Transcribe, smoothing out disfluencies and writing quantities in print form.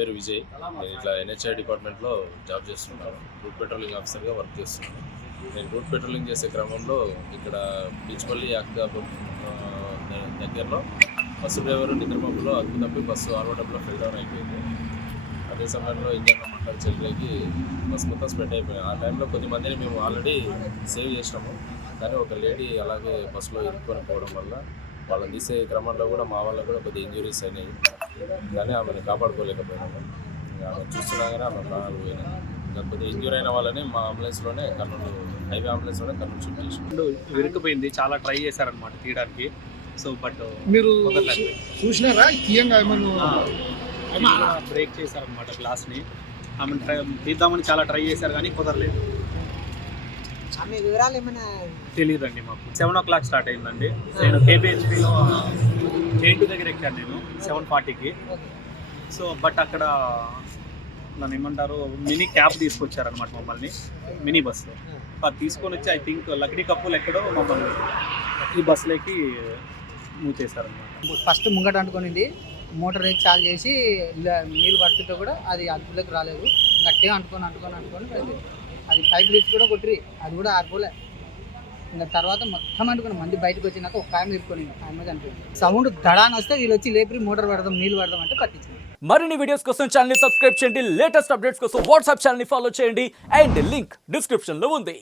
పేరు విజయ్. నేను ఇట్లా NHI డిపార్ట్మెంట్లో జాబ్ చేస్తున్నాను. రూట్ పెట్రోలింగ్ ఆఫీసర్గా వర్క్ చేస్తున్నాను. నేను రూట్ పెట్రోలింగ్ చేసే క్రమంలో ఇక్కడ బీచ్పల్లి యాక్దాపూర్ దగ్గరలో బస్సు డ్రైవర్ నిద్రమబ్బులో అదుపు తప్పి బస్సు ఆర్వటంలో ఫెల్ డౌన్ అయిపోయింది. అదే సమయంలో ఇంజన్లో మంటలు చెల్లికి బస్సు మొత్తం స్ప్రెడ్ అయిపోయింది. ఆ టైంలో కొద్దిమందిని మేము ఆల్రెడీ సేవ్ చేసినాము. కానీ ఒక లేడీ అలాగే బస్సులో ఇరుక్కొని పోవడం వల్ల వాళ్ళని తీసే క్రమంలో కూడా మా వాళ్ళకు కూడా కొద్దిగా ఇంజురీస్ అయినాయి. కానీ ఆమెను కాపాడుకోలేకపోయినాము. ఆమె చూస్తున్నాగానే ఆమె ప్రాణాలు పోయినాయి. ఇంకా కొద్దిగా ఇంజూర్ అయిన వాళ్ళని మా అంబులెన్స్లోనే కర్నూలు హైవే అంబులెన్స్లోనే కర్నూలు షిఫ్ట్ చేసాం. విరిగిపోయింది, చాలా ట్రై చేశారనమాట తీయడానికి. సో బట్ మీరు చూసినారా తీయంగా బ్రేక్ చేశారనమాట గ్లాస్ని. ఆమె తీద్దామని చాలా ట్రై చేశారు కానీ కుదరలేదు. వివరాలు ఏమైనా తెలియదండి మాకు. 7 o'clock స్టార్ట్ అయిందండి. నేను KPHPలో J2 దగ్గర ఎక్కాను నేను 7:40కి. సో బట్ అక్కడ నన్ను ఏమంటారు మినీ క్యాబ్ తీసుకొచ్చారనమాట మమ్మల్ని, మినీ బస్సు. అది తీసుకొని వచ్చి ఐ థింక్ లక్డీ కప్పులు ఎక్కడో మమ్మల్ని ఈ బస్సులోకి మూవ్ చేశారనమాట. ఫస్ట్ ముంగట అంటుకొనింది, మోటార్ వేసి చాలు చేసి నీళ్ళు పడుతుంటే కూడా అది అదుపులోకి రాలేదు. గట్టిగా అంటుకొని అది పైప్ తెచ్చి కూడా కొట్టిరి, అది కూడా ఆరిపోలే. ఇంకా తర్వాత మొత్తం అంటుకుని మంది బయటకు వచ్చినాక ఒక ఆయన ఇరుకొని ఆయన చనిపోయింది. సౌండ్ దడాన్ని వస్తే వీళ్ళు వచ్చి లేపి మోటార్ పడదాం నీళ్ళు పడదాం అంటే పట్టించింది. మరిన్ని వీడియోస్ కోసం ఛానల్ ని సబ్స్క్రైబ్ చేయండి. లేటెస్ట్ అప్డేట్స్ కోసం వాట్సాప్ ఛానల్ ని ఫాలో చేయండి. అండ్ లింక్ డిస్క్రిప్షన్ లో ఉంది.